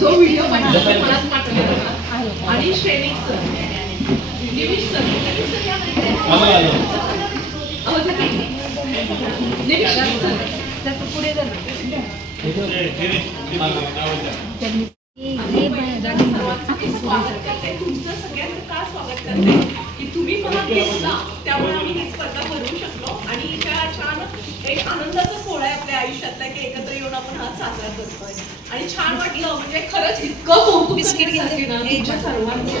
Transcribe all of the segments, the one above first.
जो व्हिडिओ आणि Shrenik sir निविश sir पुढे तुमचं सगळ्यांचं का स्वागत करते की तुम्ही मला घेतला त्यामुळे आम्ही ही स्पर्धा भरवू शकलो आणि त्या छान एक आनंदाचा सोहळा आहे आपल्या आयुष्यातला की एकत्र येऊन आपण हा साजरा करतोय आणि छान वाटलं म्हणजे खरंच इतकं कौतुक बिस्किट घेतली ना तुमच्या सर्वांचे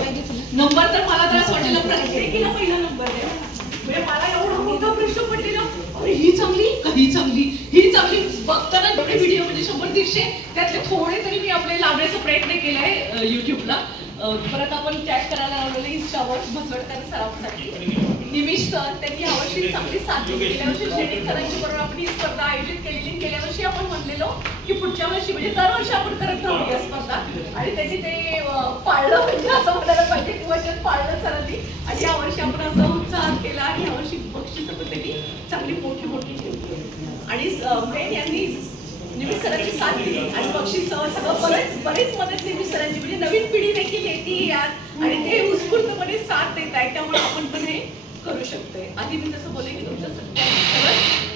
नंबर तर मला तर असं वाटलं प्रत्येकीला पहिला नंबर द्या म्हणजे मला एवढा मोठा प्रश्न पडलेला अरे ही चांगली कधी चांगली ही चांगली बघताना एवढे व्हिडिओ म्हणजे 100-150 त्यातले थोडे तरी मी आपले लावण्याचा प्रयत्न केलाय युट्यूबला परत आपण टॅग करायला लावलेलं इंस्टावर भसवडकर सराफसाठी निमिष सर त्यांनी यावर्षी चांगली साथ दिली गेल्या वर्षी श्रेणिक सरांच्या बरोबर आपण ही स्पर्धा आयोजित केलेली गेल्या वर्षी आपण म्हणलेलो की पुढच्या वर्षी म्हणजे दरवर्षी आपण करत राहू या स्पर्धा आणि त्यांनी ते पाळलं म्हणजे असं म्हणायला पाहिजे की वचन पाळलं सरांनी आणि यावर्षी आपण असं उत्साहात केला आणि यावर्षी बक्षिसं पण त्यांनी चांगली मोठी मोठी ठेवली आणि मेन यांनी निमिष सरांची साथ दिली आणि बक्षीस सगळं बरेच मदत निमिष सरांची म्हणजे नवीन पिढी देखील येते यात आणि ते उत्स्फूर्तपणे साथ देत आहेत त्यामुळे आपण पण हे करू शकतोय आधी मी जसं बोलले की तुमचं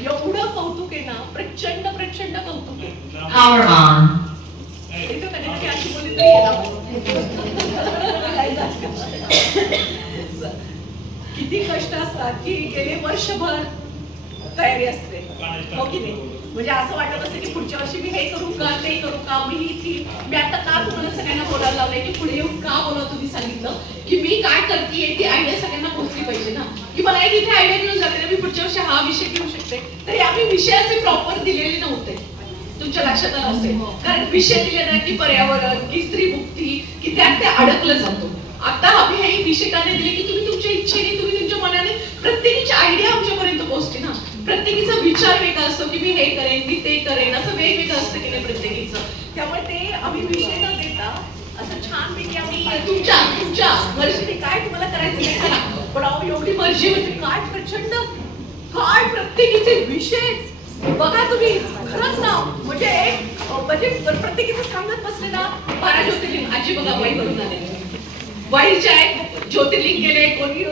एवढं कौतुक आहे ना प्रचंड प्रचंड कौतुक आहे कधी अशी बोलली तरी किती कष्ट असतात की गेले वर्षभर तयारी असते हो की नाही म्हणजे असं वाटत असतं की पुढच्या वर्षी मी हे करू का ते करू का मी मी आता का तुम्हाला सगळ्यांना बोलायला लावलंय की पुढे येऊन का बोला तुम्ही सांगितलं की मी काय करतेय ती आयडिया सगळ्यांना पोहोचली पाहिजे ना की मला एक इथे आयडिया मिळून जाते ना मी पुढच्या वर्षी हा विषय घेऊ शकते तरी आम्ही विषयाचे प्रॉपर दिलेले नव्हते तुमच्या लक्षात आलं असेल कारण विषय दिले ना की पर्यावरण की स्त्री मुक्ती की त्यात ते अडकलं जातो आता आम्ही हे विषय का नाही दिले की तुम्ही तुमच्या इच्छेने तुम्ही तुमच्या मनाने प्रत्येकीची आयडिया आमच्यापर्यंत पोहोचते ना प्रत्येकीचा विचार वेगळा असतो की मी हे करेन मी ते करेन असं वेगवेगळं असतं की नाही प्रत्येकीचं त्यामुळे ते आम्ही विषय न देता असं छानपैकी आम्ही तुमच्या मर्जीने काय तुम्हाला करायचं नाही करा पण अहो एवढी मर्जी होती काय प्रचंड काय प्रत्येकीचे विषय बघा तुम्ही खरंच ना म्हणजे प्रत्येकीचं सांगत बसले ना 12 ज्योतिर्लिंग आजी बघा वाई भरून आले वाईचे आहे ज्योतिर्लिंग केले कोणी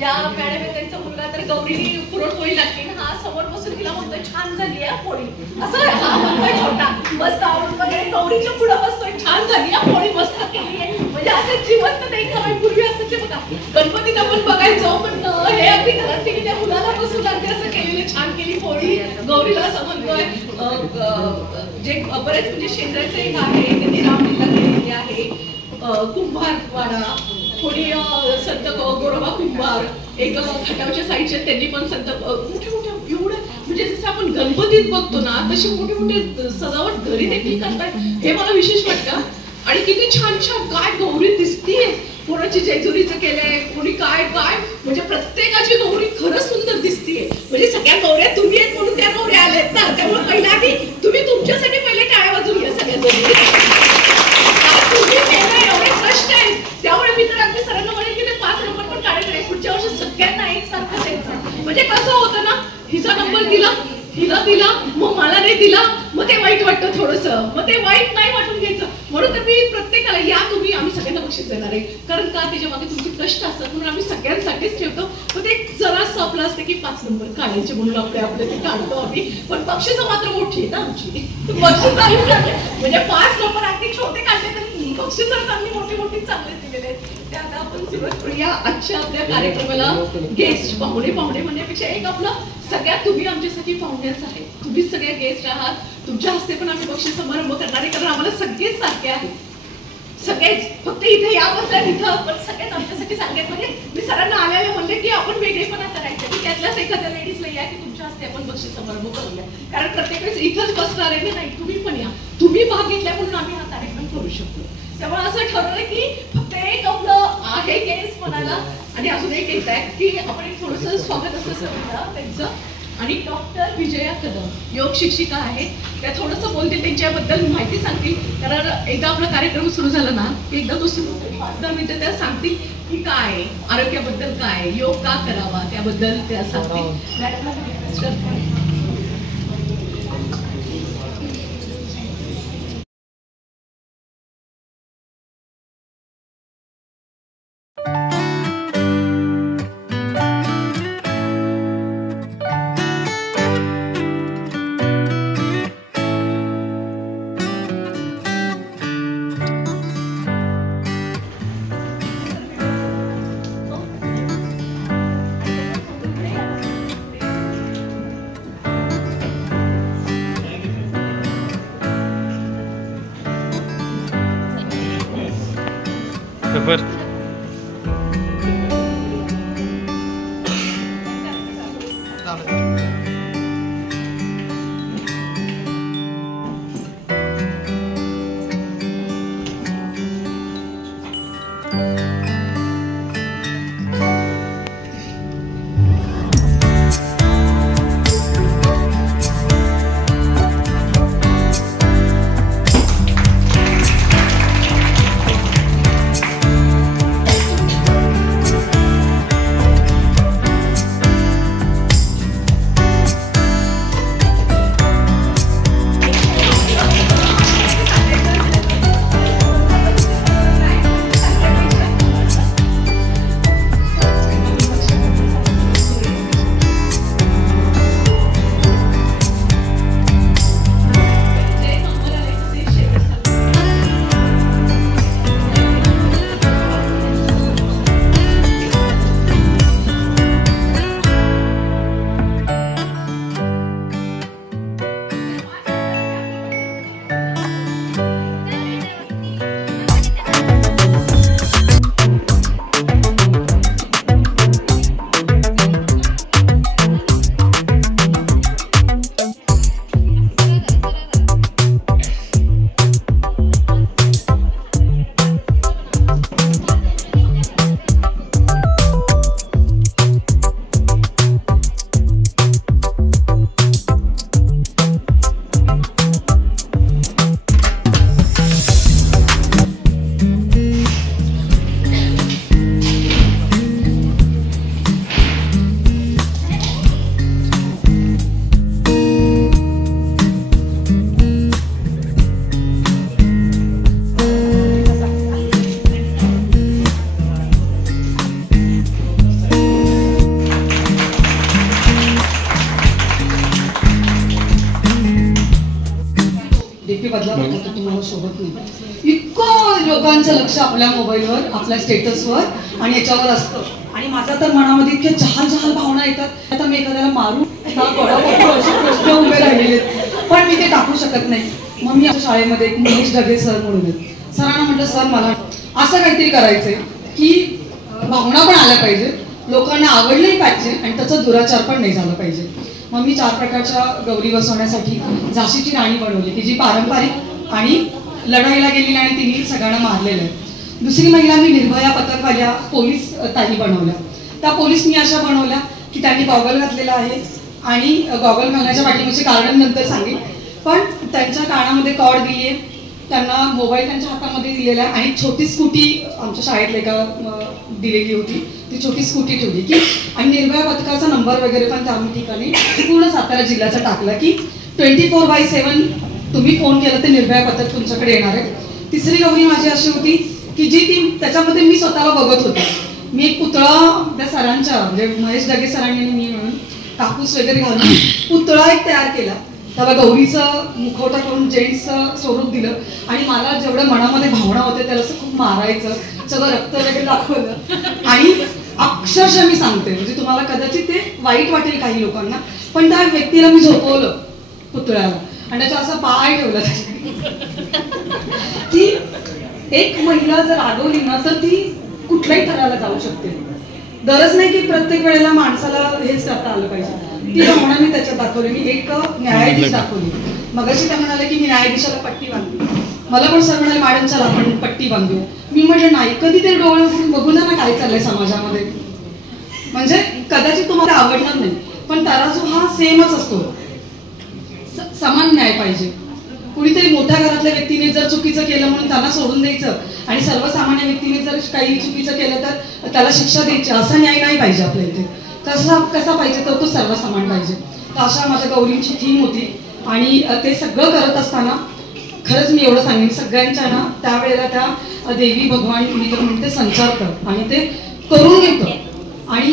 या मॅडम त्यांचा मुलगा तर गौरीनी पुरणपोळी लागते हा समोर बसून तिला म्हणतोय छान झाली आहे पोळी असं हा म्हणतोय छोटा मस्त आवडून वगैरे गौरीच्या पुढे बसतोय छान झाली आहे पोळी मस्त केली आहे म्हणजे असं जिवंत देखावे पूर्वी असायचे बघा गणपतीत आपण बघायचो पण हे अगदी घरात की त्या मुलाला बसून अगदी असं केलेलं छान केली पोळी गौरीला असं म्हणतोय जे बरेच म्हणजे शेजारचं एक आहे त्यांनी रामलीला केलेली आहे कुंभारवाडा थोडी संत गोरोबा कुंभार एक खटावच्या साईडच्या त्यांनी पण संत मोठ्या मोठ्या एवढं म्हणजे जसं आपण गणपतीत बघतो ना तशी मोठे मोठे सजावट घरी देखील करतायत हे मला विशेष वाटतं आणि किती छान छान काय गौरी दिसतीये कोणाची जेजुरीचं केलंय कोणी काय काय म्हणजे प्रत्येकाची गौरी खरंच सुंदर दिसतीये म्हणजे सगळ्या गौऱ्या तुम्ही आहेत म्हणून त्या गौऱ्या आल्यात ना त्यामुळे पहिला आधी तुम्ही तुमच्यासाठी पहिले टाळ्या वाजवून घ्या सगळ्या तुम्ही एवढे कष्ट आहेत त्यामुळे मी तर अगदी सरांना म्हणेन की ते 5 नंबर पण काढायचे पुढच्या वर्षी सगळ्यांना एकसारखं द्यायचं म्हणजे कसं होतं ना हिचा नंबर दिला हिला दिला मग मला नाही दिला मग ते वाईट वाटतं थोडंसं मग ते वाईट नाही वाटून घ्यायचं म्हणून तर मी प्रत्येकाला या तुम्ही आम्ही सगळ्यांना बक्षीस देणार आहे कारण का त्याच्या मागे तुमचे कष्ट असतात म्हणून आम्ही सगळ्यांसाठीच ठेवतो पण ते जरासं आपलं असतं की 5 नंबर काढायचे म्हणून आपले ते काढतो आम्ही पण बक्षिसं मात्र मोठी आहेत आमची बक्षीस म्हणजे 5 नंबर अगदी छोटे काढले तरी बक्षिसं चांगली मोठी मोठी चांगले दिलेले आहेत ते आता आपण सुरुवात करूया आजच्या आपल्या कार्यक्रमाला गेस्ट पाहुणे म्हणण्यापेक्षा एक आपलं सगळ्यात तुम्ही आमच्यासाठी पाहुण्याच आहे तुम्ही सगळ्या गेस्ट आहात तुमच्या हस्ते पण आम्ही बक्षीस समारंभ करणार आहे कारण आम्हाला सगळेच सारखे आहेत सगळेच फक्त इथे याबद्दल इथं पण सगळेच आमच्यासाठी सांगेल. म्हणजे मी सरांना आल्याला म्हणले की आपण वेगळेपणा करायचं की त्यातल्याच एखाद्या लेडीजला या की तुमच्या हस्ते आपण बक्षीस समारंभ करूया. कारण प्रत्येक वेळेस इथंच बसणार आहे नाही, तुम्ही पण या, तुम्ही भाग घेतल्या म्हणून आम्ही हा कार्यक्रम करू शकतो. त्यामुळे असं ठरवलं की फक्त एक आपलं आहे केस म्हणाला आणि अजून एक येत आहे की आपण एक थोडंसं स्वागत असं करूया त्यांचं. आणि डॉक्टर विजया कदम योग शिक्षिका आहेत, त्या थोडंसं बोलतील, त्यांच्याबद्दल माहिती सांगतील. कारण एकदा आपला कार्यक्रम सुरू झाला ना की एकदा तो सुरू 5-10 मिनिटं त्या सांगतील की काय आरोग्याबद्दल, काय योग का करावा त्याबद्दल त्या सांगतील. मॅडमला रिक्वेस्ट करते. तुम्हाला शोभत नाही. इतकं लोकांचं लक्ष आपल्या मोबाईलवर, आपल्या स्टेटसवर आणि याच्यावर असतं. आणि माझा तर मनामध्ये इतक्या जहाल भावना येतात. आता मी एखाद्याला मारू असे प्रश्न उभे राहिलेले, पण मी ते टाकू शकत नाही. मग मी आमच्या शाळेमध्ये एक महेश ढगे सर म्हणून आहेत, सरांना म्हटलं सर मला असं काहीतरी करायचंय की भावना पण आल्या पाहिजे, लोकांना आवडलंही पाहिजे आणि त्याचा दुराचार पण नाही झाला पाहिजे. मग मी 4 प्रकारच्या गौरी बसवण्यासाठी झाशीची राणी बनवली की जी पारंपरिक आणि लढाईला गेलेली आणि तिने सगळ्यांना मारलेलं आहे. दुसरी महिला मी निर्भया पथकवाल्या पोलीस ताई बनवल्या. त्या पोलीस मी अशा बनवल्या की त्यांनी गॉगल घातलेला आहे आणि गॉगल घालण्याच्या पाठीमागचे कारण नंतर सांगेल, पण त्यांच्या कानामध्ये कॉर्ड दिली आहे, त्यांना मोबाईल त्यांच्या हातामध्ये दिलेला आहे आणि छोटी स्कूटी आमच्या शाळेतले एका दिलेली होती, ती छोटी स्कूटी ठेवली की आणि निर्भया पथकाचा नंबर वगैरे पण त्या ठिकाणी पूर्ण सातारा जिल्ह्याचा टाकला की 24/7 तुम्ही फोन केला तर निर्भया पथक तुमच्याकडे येणार आहे. तिसरी गौरी माझी अशी होती की जी ती त्याच्यामध्ये मी स्वतःला बघत होते. मी एक पुतळा त्या सरांच्या म्हणजे महेश ढगे सरांनी मी म्हणून कापूस वगैरे घालून पुतळा एक तयार केला, त्याला गौरीचं मुखवटा करून जेंट्सचं स्वरूप दिलं आणि मला जेवढं मनामध्ये भावना होते त्याला असं खूप मारायचं, सगळं रक्त वगैरे दाखवलं आणि अक्षरशः मी सांगते म्हणजे तुम्हाला कदाचित ते वाईट वाटेल काही लोकांना, पण त्या व्यक्तीला मी झोपवलं पुतळ्याला आणि त्याचा असा पाय ठेवला की एक महिला जर रागवली ना तर ती कुठल्याही थराला जाऊ शकते. गरज नाही की प्रत्येक वेळेला माणसाला हेच करता आलं पाहिजे. ती भावना मी त्याच्यात दाखवली. मी एक न्यायाधीश दाखवली. मगाशी त्या म्हणाले की मी न्यायाधीशाला पट्टी बांधली. मला पण सर म्हणाले मॅडम चला आपण पट्टी बांधू. मी म्हटलं नाही, कधी ते डोळे उघडून बघू ना काय चाललंय समाजामध्ये. म्हणजे कदाचित तुम्हाला आवडणार नाही पण तराजू हा सेमच असतो. समान न्याय पाहिजे. कुणीतरी मोठ्या घरातल्या व्यक्तीने जर चुकीचं केलं म्हणून त्यांना सोडून द्यायचं आणि सर्वसामान्य व्यक्तीने जर काही चुकीचं केलं तर त्याला शिक्षा द्यायची, असा न्याय नाही पाहिजे आपल्या इथे. कसा पाहिजे तर तो सर्वसमान पाहिजे. तर अशा माझ्या गौरींची थीम होती. आणि ते सगळं करत असताना खरंच मी एवढं सांगेन सगळ्यांच्या ना त्यावेळेला त्या देवी भगवान मी तर म्हणते संचार कर आणि ते करून घेतं. आणि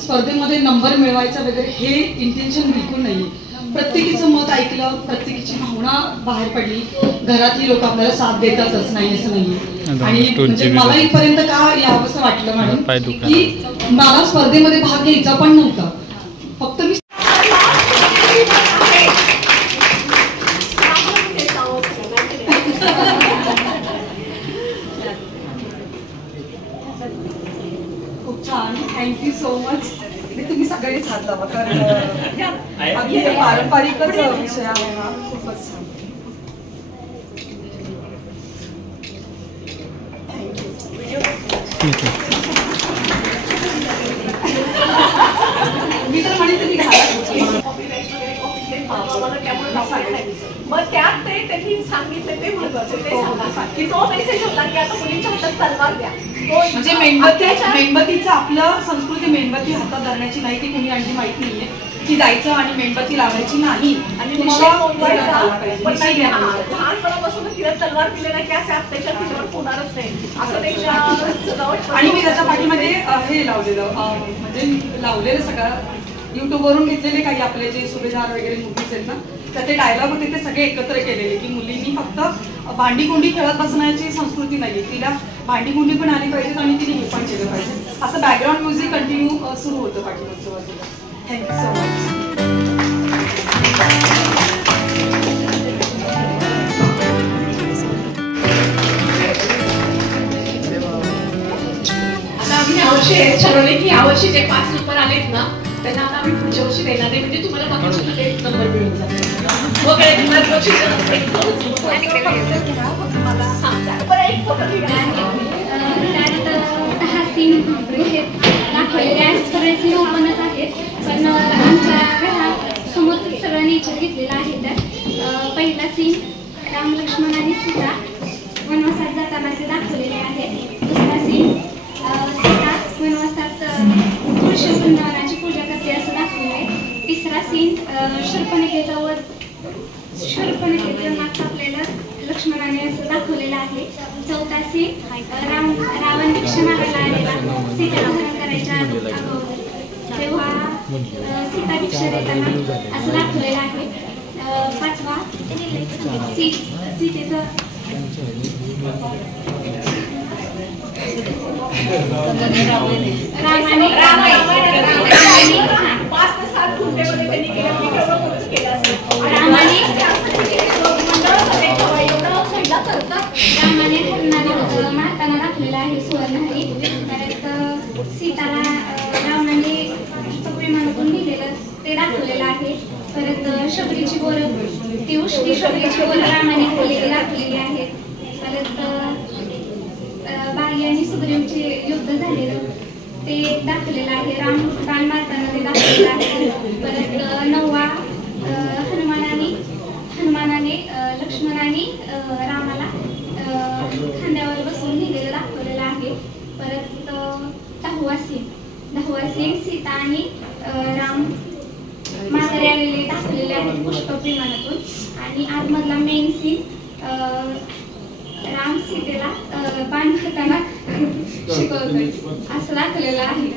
स्पर्धेमध्ये नंबर मिळवायचा वगैरे हे इंटेन्शन बिलकुल नाहीये. प्रत्येकीचं मत ऐकलं, प्रत्येकीची भावना बाहेर पडली. घरातली लोक आपल्याला साथ देतातच, नाही असं नाहीये. आणि म्हणजे मला इथपर्यंत का यावंसं वाटलं मॅडम की मला स्पर्धेमध्ये भाग घ्यायचा पण नव्हता. फक्त मी खूप छान, थँक्यू सो मच. तुम्ही सगळेच हात लावा कारण अगदी पारंपरिकच विषय आहे हा. खूपच छान, थँक्यू. मी तर म्हणते तुम्ही मग त्यात ते त्यांनी सांगितले ते महत्वाचे ते सांगा की तो मेसेज होता की आता मुलींच्या हातात तलवार द्या. म्हणजे मेणबत्तीचं आपलं संस्कृती मेणबत्ती हातात धरण्याची नाही ती कुणी आणखी माहित नाहीये की जायचं आणि मेणबत्ती लावायची नाही. आणि लहानपणापासून तिला तलवार दिले नाही की असं त्याच्या तिच्यावर होणारच नाही असं त्याच्या. आणि मी त्याच्या पाठीमध्ये हे लावलेलं म्हणजे लावलेलं सगळं युट्यूबवरून घेतलेले काही आपले जे सुभेदार वगैरे मूवीज आहेत ना तर ते डायलॉग होते ते सगळे एकत्र केलेले की मुलींनी फक्त भांडीकुंडी खेळत बसण्याची संस्कृती नाहीये. तिला भांडीकुंडी पण आली पाहिजे आणि तिने हे पण केलं पाहिजे. असं बॅकग्राऊंड म्युझिक कंटिन्यू सुरू होतं पाठीमागच्या बाजूला. Thank you so much. आता आम्ही यावर्षी ठरवले की यावर्षी जे 5 नंबर आलेत ना त्यांना आता आम्ही पुढच्या वर्षी देणार नाही. म्हणजे तुम्हाला बाकी 1 नंबर मिळून जातो. मग काय तुम्हाला ओपनच आहेत पण आमच्या घरासमोर सगळं नेचर घेतलेलं आहे. तर पहिला सीन राम लक्ष्मण आणि सीता वनवासात जाताना ते दाखवलेले आहे. दुसरा सीन सीता वनवासात तुळशी वृंदावनाची पूजा करते असं दाखवलं आहे. तिसरा सीन शूर्पणखेचं नाक कापलेलं लक्ष्मणाने असं दाखवलेलं आहे. चौथा सीन रावण भिक्षा मागायला आलेला सीतेला हरण करायच्या अगोदर तेव्हा सीता भिक्षा देताना असं दाखवलेलं आहे. पाचवा सीतेचं रामाने 5 ते 7 घंटेमध्ये त्यांनी रामाने हरणाला मारताना दाखवलेला आहे सुवर्णहरी. परत सीताला रावणाने विमानातून नेलेलं ते दाखवलेलं आहे. परत शबरीची बोरं ती उष्टी शबरीची बोरं रामाने खाल्लेली दाखवलेली आहेत. परत बाली आणि सुग्रीवचे युद्ध झालेलं ते दाखवलेलं आहे. राम बाण मारताना ते दाखवलेलं आहे. परत 9वा हनुमानाने लक्ष्मणाने रामाला खांद्यावर बसून नेलेलं दाखवलेलं आहे. परत 10वा सीन सीता आणि राम माघारी आलेले दाखवलेले आहेत पुष्पक विमानातून. आणि आतमधला मेन सीन राम सीतेला बाण मारताना शिकवतोय असं दाखवलेलं आहे.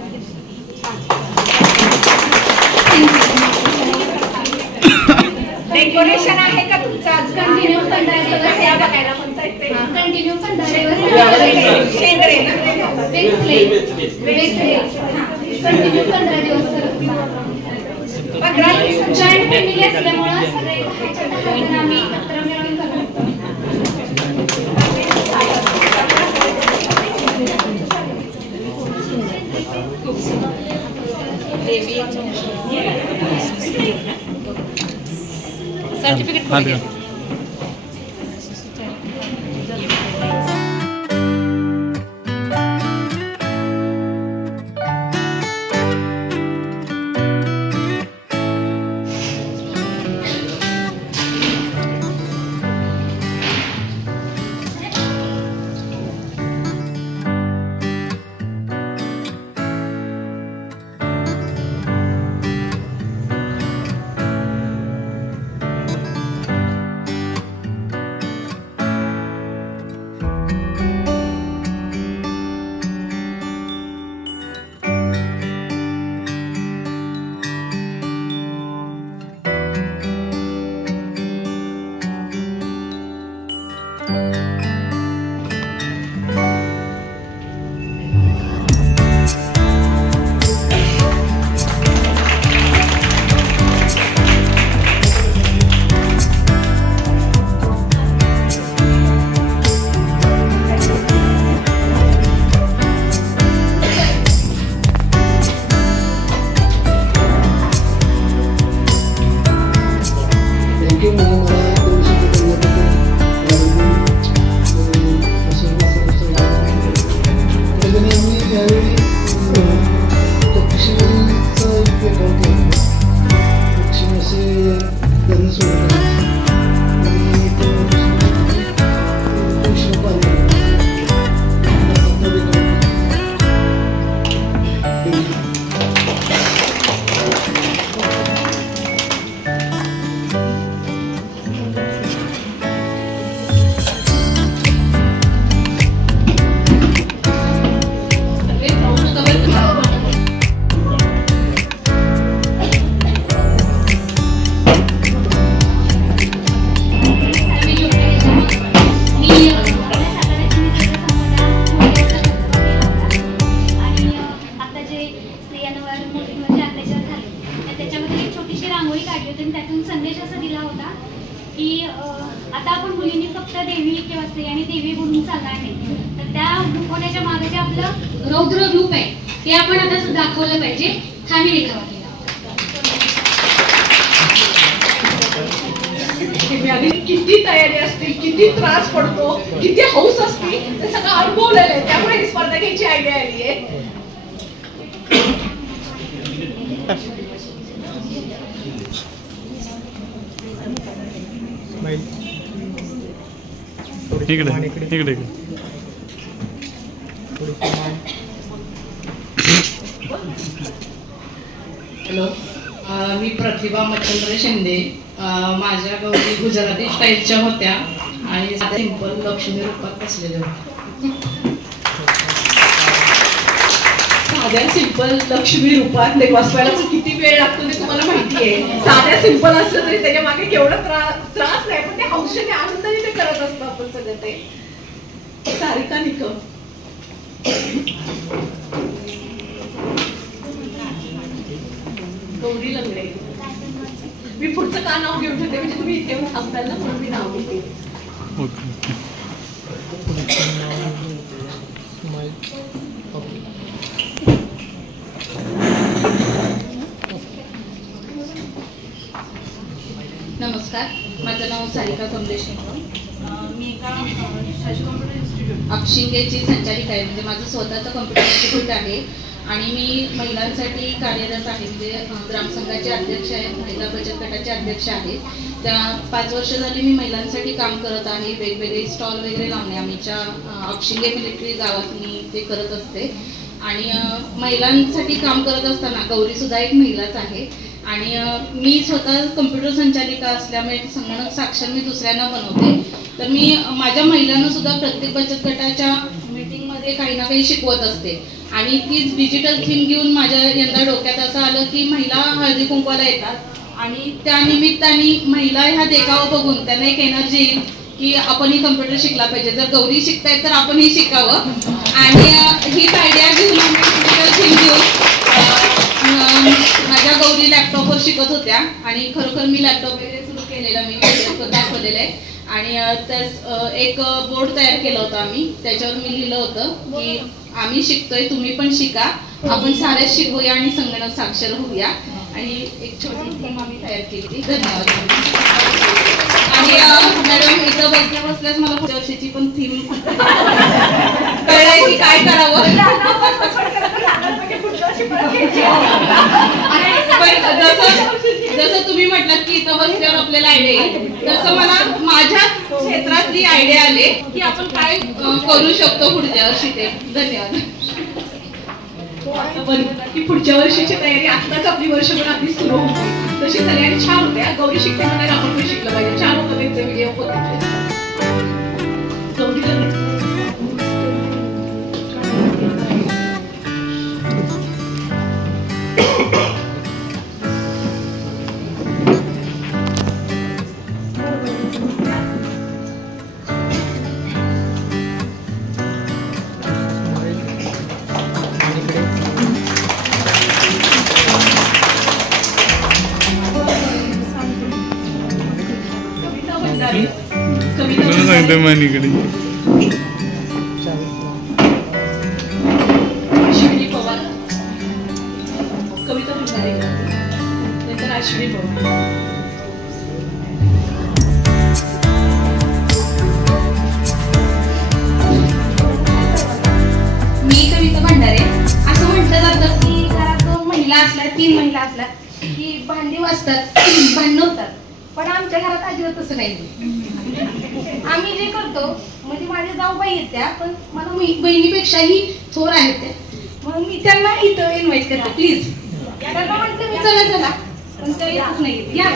डेकोरेशन आहे का तुमचं आज? कंटिन्यू 15 दिवस या बघायला म्हणताय ते कंटिन्यू 15 दिवस कंटिन्यू 15 दिवस जॉईंट फॅमिली असल्यामुळं सगळे 10 जण आम्ही एकत्र मिळून करतो. आता आपण मुलींनी फक्त देवी किंवा स्त्रियांनी देवी बोलून चालणार नाही, तर त्या होण्याच्या मागे जे आपलं रौद्र रूप आहे ते आपण आता दाखवलं पाहिजे. हा मी देखावा केला. किती तयारी असते, किती त्रास पडतो, किती हौस असते, ते सगळं अनुभवलेलं आहे. त्यामुळे ही स्पर्धा घ्यायची आयडिया आली आहे. इकडे हॅलो, मी प्रतिभा मच्छिंद्र शिंदे. माझ्या गौरी गुजराती स्टाईलच्या होत्या आणि सिंपल लक्ष्मी रूपात बसलेल्या होत्या. साध्या सिंपल लक्ष्मी रूपात ते बसवायला किती वेळ लागतो ते तुम्हाला माहिती आहे. साध्या सिंपल असलं तरी त्याच्या मागे केवढा त्रास नाही, पण ते हौशेने आनंदाने ते करत असतो आपण सगळं. ते सारिका निकम, गौरी लंगडे. मी पुढचं का नाव घेऊन ठेवते म्हणजे तुम्ही इथे थांबताल ना, म्हणून मी नाव घेते. नमस्कार, माझं नाव सारिका कमलेश निकम. मी एका शशी कॉम्प्युटर इन्स्टिट्यूट अपशिंगेची संचालिका आहे. म्हणजे माझं स्वतःचं कॉम्प्युटर इन्स्टिट्यूट आहे आणि मी महिलांसाठी कार्यरत आहे. म्हणजे ग्रामसंघाचे अध्यक्ष आहे, महिला बचत गटाचे अध्यक्ष आहे. त्या 5 वर्ष झाली मी महिलांसाठी काम करत आहे. वेगवेगळे स्टॉल वगैरे लावणे आमच्या अपशिंगे मिलिटरी गावात मी ते करत असते. आणि महिलांसाठी काम करत असताना गौरी सुद्धा एक महिलाच आहे. आणि मी स्वतः कम्प्युटर संचालिका असल्यामुळे संगणक साक्षर मी दुसऱ्यांना बनवते. तर मी माझ्या महिलांना सुद्धा प्रत्येक बचत गटाच्या मीटिंगमध्ये काही ना काही शिकवत असते. आणि तीच डिजिटल थीम घेऊन माझ्या यंदा डोक्यात असं आलं की महिला हळदी कुंकवाला येतात आणि त्या निमित्ताने महिला ह्या देखावा बघून त्यांना एक एनर्जी येईल की आपणही कम्प्युटर शिकला पाहिजे. जर गौरी शिकतायत तर आपणही शिकावं. आणि हीच आयडिया घेऊन आम्ही डिजिटल थीम घेऊन माझ्या गौरी लॅपटॉपवर शिकत होत्या. आणि खरोखर मी लॅपटॉप वगैरे सुरू केलेला, मी दाखवलेलं आहे. आणि त्याच एक बोर्ड तयार केला होता आम्ही. त्याच्यावर मी लिहिलं होतं की आम्ही शिकतोय, तुम्ही पण शिका, आपण सारेच शिकूया आणि संगणक साक्षर होऊया. आणि एक छोटी थीम आम्ही तयार केली. धन्यवाद. मॅडम इथं बसल्या बसल्याच मला पुढच्या वर्षीची पण थीम कळलंय की काय करावं. जसं तुम्ही म्हटलात की इथं बसल्यावर आपल्याला आयडिया येईल, तसं मला माझ्या क्षेत्रातली आयडिया आले की आपण काय करू शकतो पुढच्या वर्षी ते. धन्यवाद. की पुढच्या वर्षीची तयारी आत्ताच आपली वर्षभर आधी सुरू होती, तशी तयारी छान होत्या. गौरी शिकते म्हणायला आपण पण शिकलं पाहिजे. छान होतं त्यांचे व्हिडिओ होते. सांगते मानिकडे अश्विनी पवार, कविता भंडारे, नंतर अश्विनी पवार. मी कविता भंडारे. असं म्हटलं जातं की घरात 2 महिला असल्या 3 महिला असल्या की भांडी वाजतात, भांडण होतात. पण आमच्या घरात अजिबात तसं नाही. आम्ही जे करतो म्हणजे माझ्या जाऊबाई आहेत त्या, पण मला बहिणीपेक्षाही थोर आहेत त्या. मग मी त्यांना इथं इन्व्हाइट करते प्लीज. त्यांना म्हटलं मी चला चला, पण त्या येतच नाही. या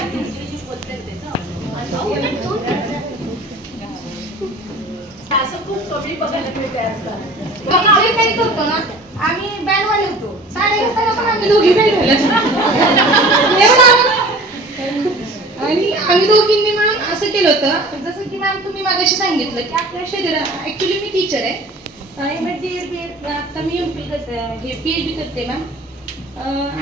असं खूप कमी बघायला मिळते आजकाल. आम्ही काही करतो ना, आम्ही बँडवाले होतो. साड्या घेताना पण आम्ही दोघी बँडवाल्या. आणि आम्ही दोघींनी मिळून असं केलं होतं, जसं की मॅम तुम्ही मागाशी सांगितलं की आपल्या शरीरात, ऍक्च्युली मी टीचर आहे, आता मी MPhil करते, हे PhD करते मॅम.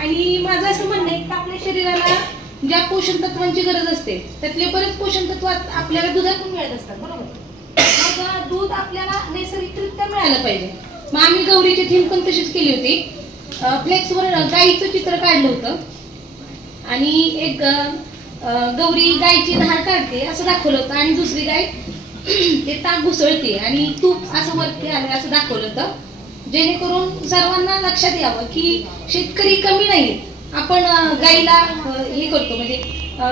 आणि माझं असं म्हणणं आहे की आपल्या शरीराला ज्या पोषण तत्वांची गरज असते त्यातले बरेच पोषण तत्व आपल्याला दुधातून मिळत असतात, बरोबर. मग दूध आपल्याला नैसर्गिकरित्या मिळालं पाहिजे. मग आम्ही गौरीची थीम पण तशीच केली होती. फ्लेक्सवर गाईचं चित्र काढलं होतं आणि एक गौरी गायची धार काढते असं दाखवलं होतं आणि दुसरी गाय ते ताक घुसळते आणि तूप असं वरती आले असं दाखवलं होतं, जेणेकरून सर्वांना लक्षात यावं की शेतकरी कमी नाही. आपण गाईला हे करतो, म्हणजे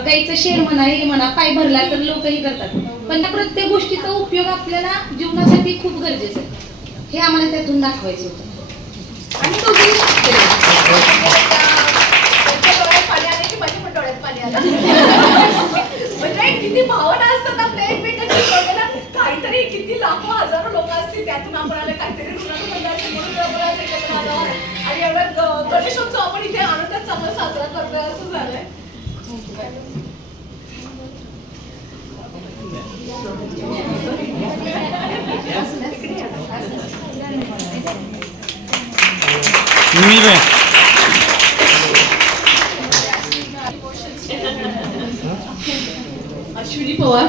गाईचं शेण म्हणा, हे म्हणा, पाय भरला तर लोक हे करतात, पण त्या प्रत्येक गोष्टीचा उपयोग आपल्याला जीवनासाठी खूप गरजेचं आहे. हे आम्हाला त्यातून दाखवायचं होतं. आणि म्हणजे किती भावना असतात आपल्या एकमेकांची बघायला. काहीतरी किती लाखो हजारो लोक असतील, त्यातून आपण काहीतरी एकत्र आलो आणि एवढं गणेशोत्सव आपण इथे आनंदात चांगला साजरा करतोय असं झालंय. अश्विनी पवार,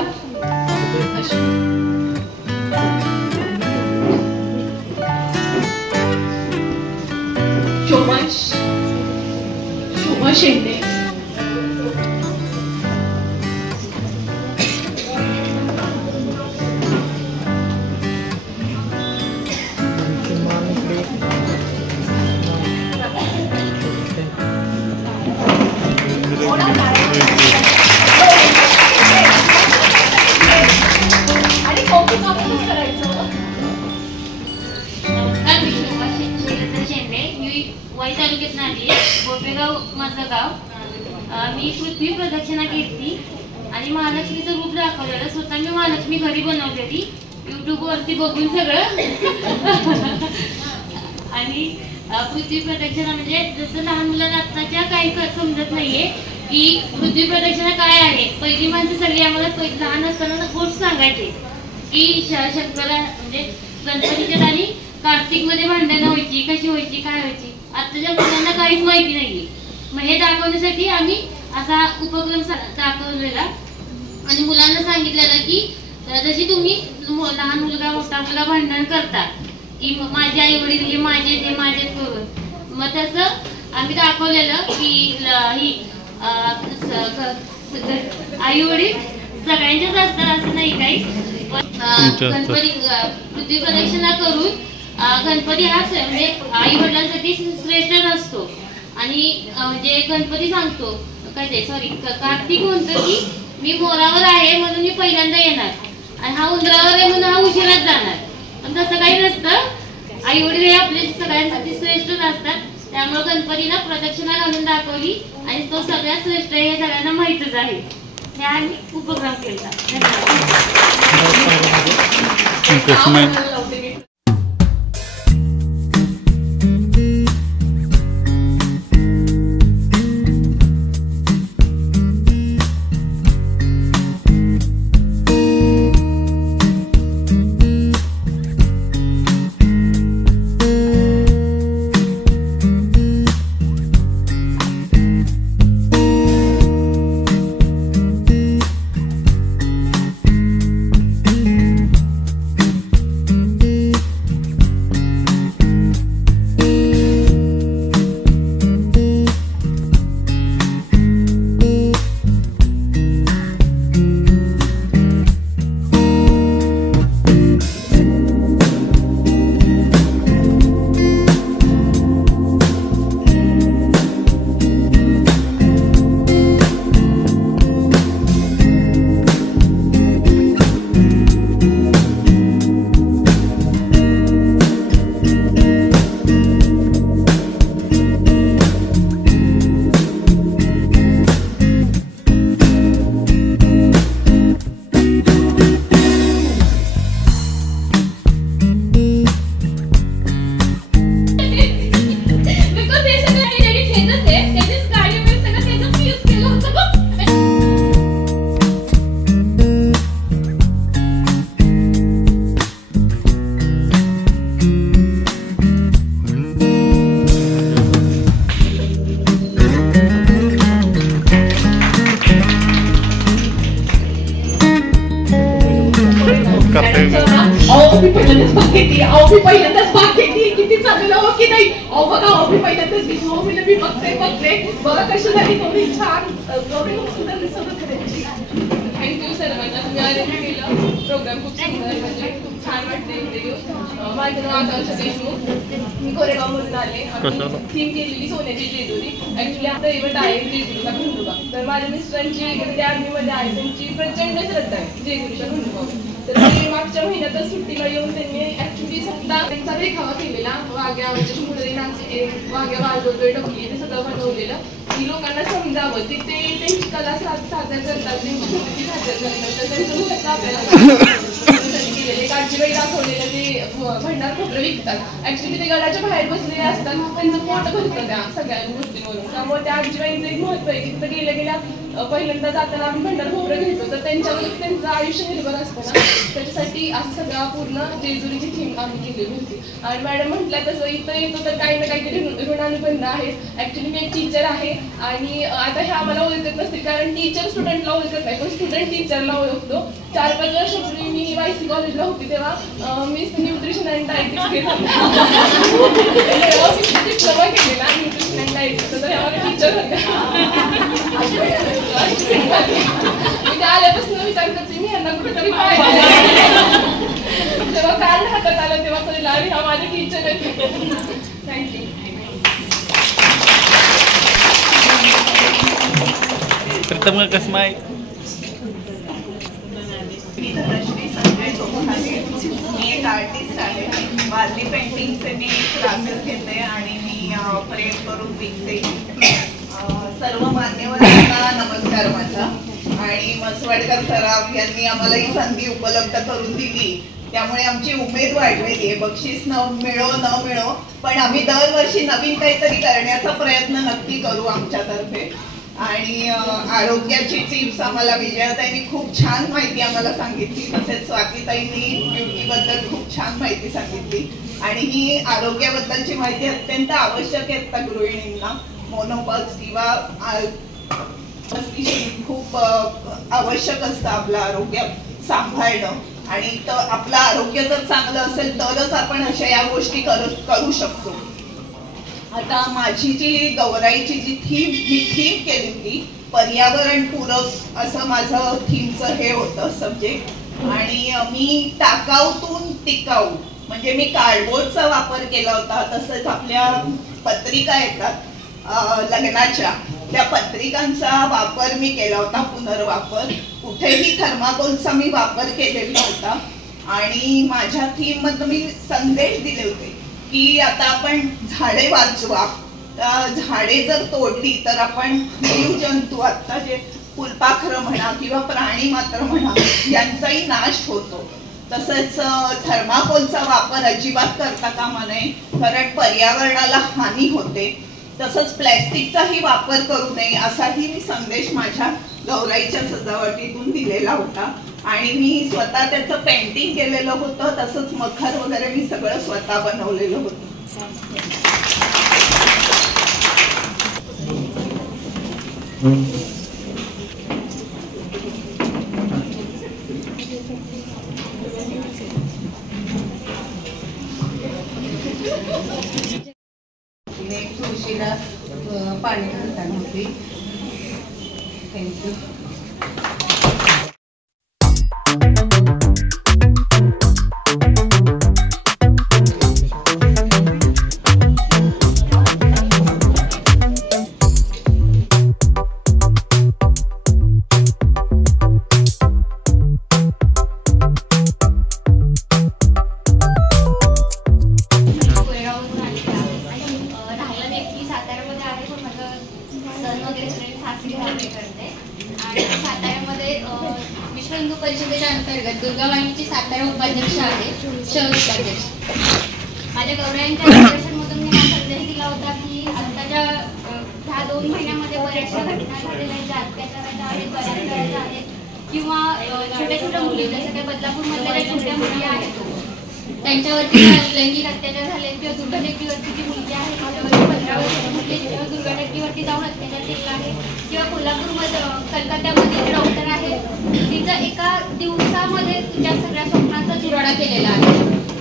शोभा शेंडे, वाई तालुक्यात आली, बोपेगाव माझं गाव. मी पृथ्वी प्रदक्षिणा घेतली आणि महालक्ष्मीचं रूप दाखवलेलं. स्वतः मी महालक्ष्मी घरी बनवलेली, युट्यूब वरती बघून सगळं. आणि पृथ्वी प्रदक्षिणा म्हणजे जसं लहान मुलांना आत्ताच्या काही समजत नाहीये की पृथ्वी प्रदक्षिणा काय आहे. पहिली माणसं सगळी आम्हाला लहान असताना गोष्ट सांगायची की शंकरा म्हणजे गणपतीच्या आणि कार्तिक मध्ये भांडणं व्हायची, कशी व्हायची, काय व्हायची. आताच्या मुलांना काहीच माहिती नाहीये. मग हे दाखवण्यासाठी आम्ही असा उपक्रम दाखवलेला आणि मुलांना सांगितलेलं की जशी तुम्ही लहान मुलगा मोठा मुलगा भांडण करता की माझे आई वडील हे माझे ते माझे करून, मग तसं आम्ही दाखवलेलं की ही आई वडील सगळ्यांच्याच असतात असं नाही काही. गणपती पृथ्वी प्रदक्षिणा करून गणपती हा म्हणजे आई वडिलांसाठी श्रेष्ठ नसतो. आणि म्हणजे गणपती सांगतो काय ते कार्तिक म्हणतो की मी मोरावर आहे म्हणून मी पहिल्यांदा येणार, आणि हा उंदरावर आहे म्हणून हा उशिराच जाणार. पण तसं काही नसतं. आई वडील हे आपले सगळ्यांसाठी श्रेष्ठच असतात. त्यामुळे गणपतीला प्रदक्षिणा घालून दाखवली आणि तो सगळ्यात श्रेष्ठ हे सगळ्यांना माहीतच आहे. हे आम्ही उपक्रम केला. पहिल्यांदाच भाग घेतली. किती चांगलं हो की नाही. बघा पहिल्यांदाच मी बघते बघा कशी झाली गौरी. छान गौरी खूप सुंदर दिसत होती त्यांची. थँक्यू सर्वांना. तुम्ही अरेंज केलं प्रोग्राम खूप सुंदर, म्हणजे खूप छान वाटते इथे येऊन. माझं नाव आकांक्षा देशमुख, मी कोरेगावमधून आले. आम्ही थीम केलेली सोन्याची जेजुरी. ऍक्च्युली आपला इव्हेंट आहे जेजुरीचा खंडोबा. तर माझ्या मिस्टरांची इकडे आर्मीमध्ये आहे, त्यांची प्रचंड श्रद्धा आहे जेजुरीच्या खंडोबावर. तर ते मागच्या महिन्यातच सुट्टीला येऊन त्यांनी ऍक्च्युली स्वतः त्यांचा देखावा केलेला. वाघ्या मुळे नाचते, वाघ्या वाजवतोय डबली, ते सगळं बनवलेलं की लोकांना समजावं. ते त्यांची कला सादर करतात, त्यांची कृती सादर करतात. तर त्यांचं महत्त्व आपल्याला केलेलं एक आजीबाई दाखवलेलं ते भंडार खोबरं विकतात. ऍक्च्युली ते गडाच्या बाहेर बसलेले असतात, त्यांचं पोट भरतं त्या सगळ्या गोष्टींवरून. त्यामुळे त्या आजीबाईंचं एक महत्त्व आहे की तिथं गेल्या पहिल्यांदा जाताना आम्ही भंडार खोबरं घेतो. तर त्यांच्यावर त्यांचं आयुष्य निर्भर असतं ना, त्याच्यासाठी असं सगळं पूर्ण जेजुरीची थीम आम्ही केलेली होती. आणि मॅडम म्हटलं तसं इथं येतो तर काही ना काहीतरी ऋणानुबंध आहे. ऍक्च्युली मी एक टीचर आहे आणि आता हे आम्हाला ओळखत नसतील, कारण टीचर स्टुडंटला ओळखत नाही, पण स्टुडंट टीचरला ओळखतो. 4-5 वर्षापूर्वी मी YC कॉलेजला होती तेव्हा मी न्यूट्रिशन अँड डायटिक्स घेत होते. डिप्लोमा केलेला न्यूट्रिशन अँड डायटिक्स. तर आम्हाला टीचर होत्या. मी त्या आल्यापासून विचार करते मी यांना कुठेतरी तेव्हा कार्ड हातात आलं तेव्हा कळलं अरे हा माझे टीचर आहेत. थँक्यू. प्रथम कसमाय मी एक आर्टिस्ट आहे. वारली पेंटिंगचे मी क्लासेस घेते आणि मी फ्रेम करून विकते. सर्व मान्यवरांना नमस्कार माझा. आणि मसवाडकर सराफ यांनी आम्हाला ही संधी उपलब्ध करून दिली, त्यामुळे आमची उमेद वाढलेली आहे. बक्षीस मिळो न मिळो, पण आम्ही दरवर्षी नवीन काहीतरी करण्याचा प्रयत्न नक्की करू आमच्यातर्फे. आणि आरोग्याची टिप्स आम्हाला विजयाताईंनी खूप छान माहिती आम्हाला सांगितली, तसेच स्वातीताईंनी ब्युटीबद्दल खूप छान माहिती सांगितली. आणि ही आरोग्याबद्दलची माहिती अत्यंत आवश्यक आहे गृहिणींना. मोनोपॉज किंवा खूप आवश्यक असतं आपलं आरोग्य सांभाळणं. आणि आपलं आरोग्य जर चांगलं असेल तरच आपण अशा या गोष्टी करू शकतो. आता माझी जी गौराईची जी थीम केली होती पर्यावरणपूरक असं माझं थीमचं हे होतं सब्जेक्ट. आणि मी टाकाऊतून टिकाऊ म्हणजे मी कार्डबोर्डचा वापर केला होता. तसंच आपल्या पत्रिका येतात लग्नाच्या, त्या पत्रिकांचा वापर मी केला होता, पुनर्वापर. कुठेही थर्माकोलचा मी वापर केलेला होता. आणि माझ्या थीम मध्ये मी संदेश दिले होते की आता आपण झाडे वाचवा. झाडे जर तोडली तर आपण जीवजंतू, आता जे फुलपाखरं म्हणा किंवा प्राणी मात्र म्हणा, यांचाही नाश होतो. तसंच थर्माकोलचा वापर अजिबात करता कामा नये, कारण पर्यावरणाला हानी होते. तसंच प्लॅस्टिकचाही वापर करू नये असाही मी संदेश माझ्या गौराईच्या सजावटीतून दिलेला होता. आणि मी स्वतः त्याचं पेंटिंग केलेलं होतं. तसंच मखर वगैरे मी सगळं स्वतः बनवलेलं होतं. तुळशीला पाणी घालताना होती. थँक्यू. विश्व हिंदू परिषदेच्या अंतर्गत दुर्गावाहिनीची सातारा उपाध्यक्ष आहे, शहर उपाध्यक्ष. माझ्या गौराईंच्या मार्गदर्शनमधून मी हा संदेश दिला होता की आत्ताच्या ह्या 2 महिन्यामध्ये बऱ्याचशा घटना झालेल्या आहेत, अत्याचाराच्या आहेत, बलात्काराच्या आहेत, किंवा छोट्या छोट्या मुली जसं काही बदलापूरमधल्या ज्या छोट्या मुली आहेत त्यांच्यावरती लैंगिक अत्याचार झाले, किंवा दुर्गाटेकडीवरती जी मुलगी आहे त्याच्यावरती 15 वर्षाची मुलगी दुर्गाटेकडीवरती जाऊन अत्याचार केला आहे, किंवा कोल्हापूरमध्ये कलकत्त्यामध्ये जे डॉक्टर आहे तिचं एका दिवसामध्ये तुझ्या सगळ्या स्वप्नांचा चुराडा केलेला आहे.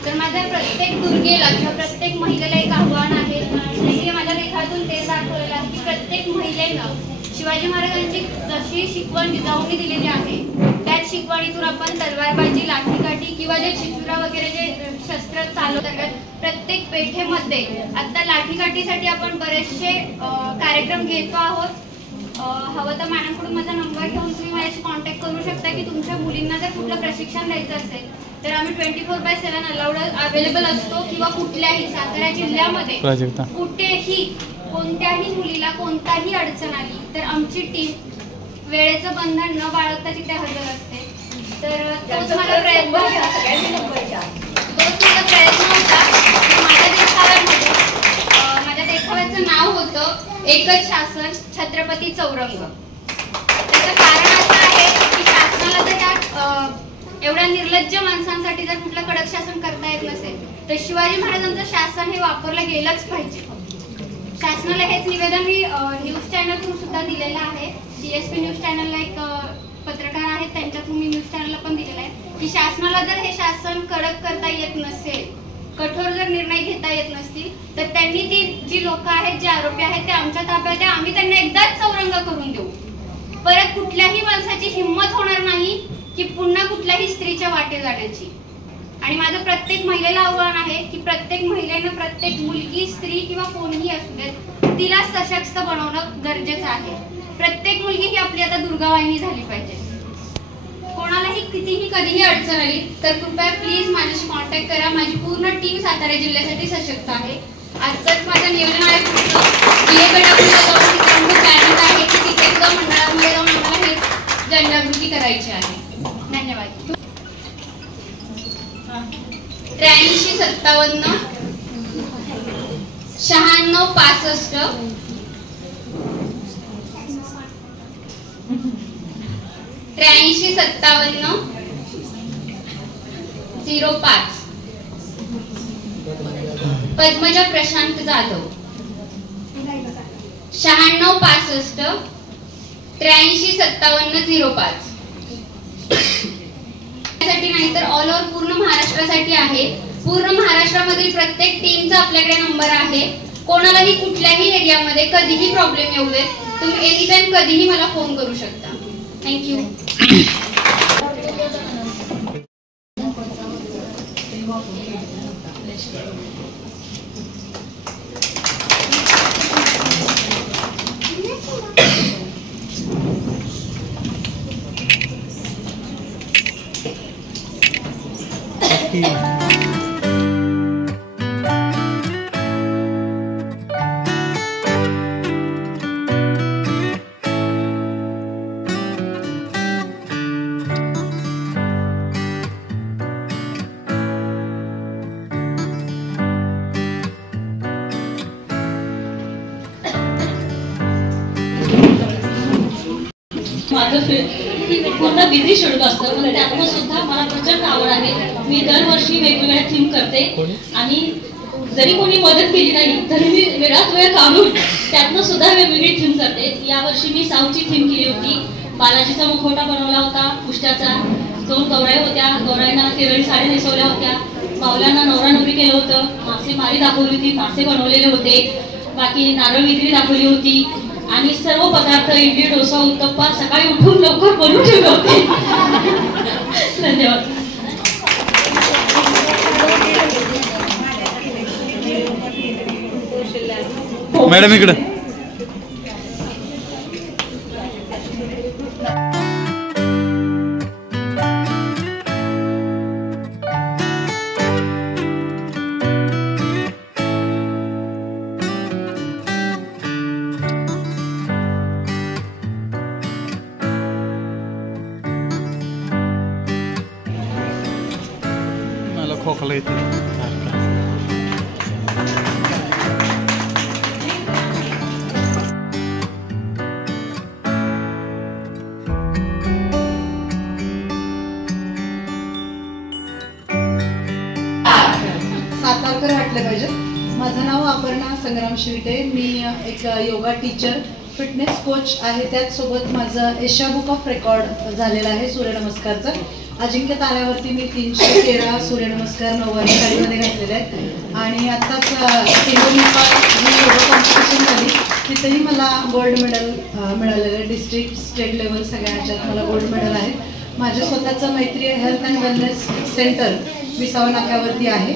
तर माझ्या प्रत्येक दुर्गेला किंवा प्रत्येक महिलेला एक आव्हान आहे, आणि माझ्या लेखातून ते दाखवलेलं आहे की प्रत्येक महिलेनं शिवाजी महाराजांची जशी शिकवण जिजाऊंनी दिलेली आहे त्याच शिकवणीतून आपण तलवारबाजी, लाठीकाठी किंवा जे चिचुरा वगैरे जे शस्त्र चालवतात प्रत्येक पेठेमध्ये आता लाठीकाठीसाठी आपण बरेचसे कार्यक्रम घेतो आहोत. हवं तर मॅडमकडून माझा नंबर घेऊन तुम्ही माझ्याशी कॉन्टॅक्ट करू शकता की तुमच्या मुलींना जर कुठलं प्रशिक्षण द्यायचं असेल तर आम्ही 24/7 अलाउड अवेलेबल असतो, किंवा कुठल्याही सातारा जिल्ह्यामध्ये कुठेही कोणत्याही मुलीला कोणताही अडचण आली तर आमची टीम वेळेचं बंधन न बाळगता तिथे हजर असते. तर तोच माझा प्रयत्न होता. माझ्या देखाव्याचं नाव होतं एकच शासन छत्रपती चौरंग. त्याचं कारण असं आहे की शासनाला जर त्या एवढ्या निर्लज्ज माणसांसाठी जर कुठलं कडक शासन करता येत नसेल तर शिवाजी महाराजांचं शासन हे वापरलं गेलंच पाहिजे. शासनाला हेच निवेदन मी न्यूज चॅनलतून सुद्धा दिलेलं आहे. DSP न्यूज चॅनलला एक पत्रकार आहेत त्यांच्यातून मी न्यूज चॅनलला पण दिलेलं आहे की शासनाला जर हे शासन कडक करता येत नसेल, कठोर जर निर्णय घेता येत नसतील तर त्यांनी ती जी लोक आहेत, जे आरोपी आहेत ते आमच्या ताब्यात द्या, आम्ही त्यांना एकदाच चौरंग करून देऊ. परत कुठल्याही माणसाची हिंमत होणार नाही की पुन्हा कुठल्याही स्त्रीच्या वाटे जाण्याची. आणि माझं प्रत्येक महिलेला आव्हान आहे की प्रत्येक महिलेनं, प्रत्येक मुलगी, स्त्री किंवा कोणीही असू देत, तिला सशक्त बनवणं गरजेचं आहे. प्रत्येक मुलगी ही आपली आता दुर्गावाहिनी झाली पाहिजे. कोणालाही कितीही कधीही अडचण आली तर कृपया प्लीज माझ्याशी कॉन्टॅक्ट करा. माझी पूर्ण टीम सातारा जिल्ह्यासाठी सशक्त आहे. आजच माझं नियोजन आहे पॅरेंट आहे की तिथे सुद्धा मंडळामध्ये जाऊन आम्हाला हे जनजागृती करायची आहे. धन्यवाद. 8357 9665 8357 05. पद्मजा प्रशांत जाधव. 9665 8357 05. नाही तर ऑल ओव्हर पूर्ण महाराष्ट्रासाठी आहे. पूर्ण महाराष्ट्रामधील प्रत्येक टीमचा आपल्याकडे नंबर आहे. कोणालाही कुठल्याही एरियामध्ये कधीही प्रॉब्लेम येऊ देत तुम्ही एनी टाइम कधीही मला फोन करू शकता. थँक्यू. माझं पूर्ण बिझी शेड्यूल असतं, पण त्यातनं सुद्धा मला प्रचंड आवड आहे. मी दरवर्षी वेगवेगळ्या थीम करते आणि जरी कोणी मदत केली नाही तरी मी वेळात वेळ काढून त्यातनं सुद्धा वेगवेगळी थीम करते. यावर्षी मी साऊथची थीम केली होती. बालाजीचा मुखवटा बनवला होता पुष्ट्याचा. 2 गौराई होत्या. गौराईंना केरळी साडी नेसवल्या होत्या. मावल्यांना नवरा नवरी केलं होतं. मासे मारी दाखवली होती. मासे बनवलेले होते. बाकी नारळ विक्री दाखवली होती आणि सर्व पदार्थ इडली डोसा उत्तप्पा सकाळी उठून लवकर बनवून ठेवले होते. धन्यवाद. मॅडम इकडं. मला खोकला येते. सातारकर वाटले पाहिजे. माझं नाव अपर्णा संग्राम शिवटे. मी एक योगा टीचर, फिटनेस कोच आहे. त्याचसोबत माझं एशिया बुक ऑफ रेकॉर्ड झालेलं आहे सूर्यनमस्कारचं. अजिंक्य ताऱ्यावरती मी 313 सूर्यनमस्कार 9 साडीमध्ये घातलेले आहेत. आणि आत्ताच नेपाळ ही योगा कॉम्पिटिशन झाली, तिथेही मला गोल्ड मेडल मिळालेलं आहे. डिस्ट्रिक्ट स्टेट लेवल सगळ्या ह्याच्यात मला गोल्ड मेडल आहे. माझं स्वतःचं मैत्री हेल्थ अँड वेलनेस सेंटर विसावा नाक्यावरती आहे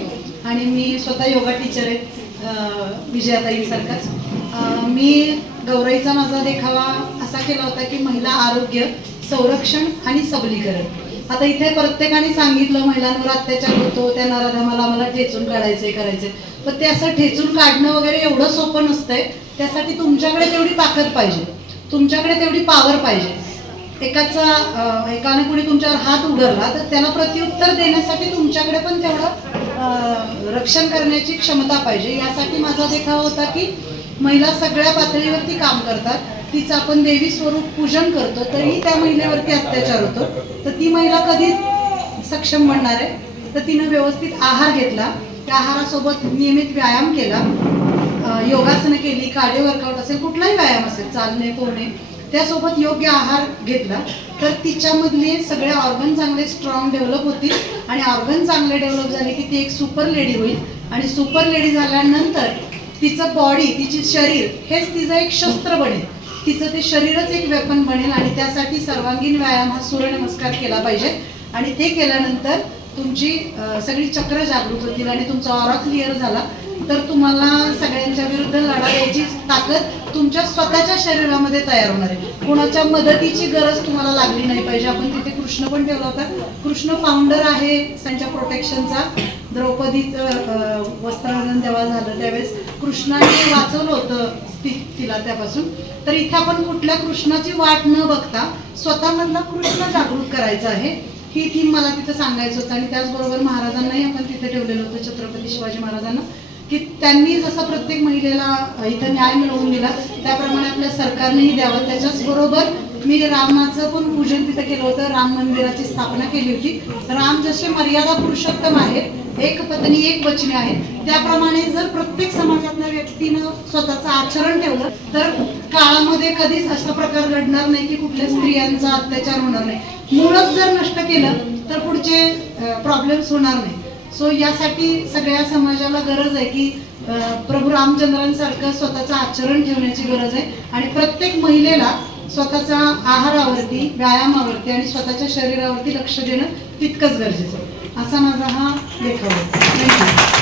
आणि मी स्वतः योगा टीचर आहे विजयाताईंसारखाच. मी गौराईचा माझा देखावा असा केला होता की महिला आरोग्य, संरक्षण आणि सबलीकरण. आता इथे प्रत्येकाने सांगितलं महिलांवर अत्याचार होतो, त्या नराधमाला आम्हाला ठेचून काढायचंय करायचंय, पण ते असं ठेचून काढणं वगैरे एवढं सोपं नसतंय. त्यासाठी तुमच्याकडे तेवढी ताकद पाहिजे, तुमच्याकडे तेवढी पॉवर पाहिजे. एकाने कुणी तुमच्यावर हात उघडला तर त्याला प्रत्युत्तर देण्यासाठी तुमच्याकडे पण तेवढं रक्षण करण्याची क्षमता पाहिजे. यासाठी माझा देखावा होता की महिला सगळ्या पातळीवरती काम करतात, तिचं आपण देवी स्वरूप पूजन करतो तरीही त्या महिलेवरती अत्याचार होतो. तर ती महिला कधी सक्षम बनणार आहे? तर तिनं व्यवस्थित आहार घेतला, त्या आहारासोबत नियमित व्यायाम केला, योगासनं केली, कार्डिओ वर्कआउट असेल, कुठलाही व्यायाम असेल, चालणे पोहणे, त्यासोबत योग्य आहार घेतला तर तिच्यामधले सगळे ऑर्गन चांगले स्ट्रॉंग डेव्हलप होतील आणि ऑर्गन चांगले डेव्हलप झाले की ती एक सुपर लेडी होईल. आणि सुपर लेडी झाल्यानंतर तिचं बॉडी, तिचे शरीर हेच तिचं एक शस्त्र बनेल. तिचं ते शरीरच एक वेपन बनेल आणि त्यासाठी सर्वांगीण व्यायाम हा सूर्यनमस्कार केला पाहिजे. आणि ते केल्यानंतर तुमची सगळी चक्र जागृत होतील आणि तुमचा ऑरा क्लिअर झाला तर तुम्हाला सगळ्यांच्या विरुद्ध लढा द्यायची ताकद तुमच्या स्वतःच्या शरीरामध्ये तयार होणार आहे. कोणाच्या मदतीची गरज तुम्हाला लागली नाही पाहिजे. आपण तिथे कृष्ण पण ठेवला होता. कृष्ण फाउंडर आहे त्यांच्या प्रोटेक्शनचा. द्रौपदीचं वस्त्रहरण तेव्हा झालं त्यावेळेस कृष्णाने वाचवलं होतं तिला त्यापासून. तर इथे आपण कुठल्या कृष्णाची वाट न बघता स्वतःमधला कृष्ण जागृत करायचा आहे, ही थीम मला तिथं सांगायचं होतं. आणि त्याचबरोबर महाराजांनाही आपण तिथे ठेवलेलं होतं, छत्रपती शिवाजी महाराजांना, की त्यांनी जसं प्रत्येक महिलेला इथं न्याय मिळवून दिला त्याप्रमाणे आपल्या सरकारनेही द्यावं. त्याच्याचबरोबर मी रामाचं पण पूजन तिथं केलं होतं, राम मंदिराची स्थापना केली होती. राम जसे मर्यादा पुरुषोत्तम आहेत, एक पत्नी एक वचने आहेत, त्याप्रमाणे जर प्रत्येक समाजातल्या व्यक्तीनं स्वतःचं आचरण ठेवलं तर काळामध्ये कधीच असा प्रकार घडणार नाही की कुठल्या स्त्रियांचा अत्याचार होणार नाही. मूळच जर नष्ट केलं तर पुढचे प्रॉब्लेम्स होणार नाही. सो यासाठी सगळ्या समाजाला गरज आहे की प्रभू रामचंद्रांसारखं स्वतःचं आचरण ठेवण्याची गरज आहे आणि प्रत्येक महिलेला स्वतःच्या आहारावरती, व्यायामावरती आणि स्वतःच्या शरीरावरती लक्ष देणं तितकंच गरजेचं आहे. असा माझा हा लेख आहे. थँक्यू.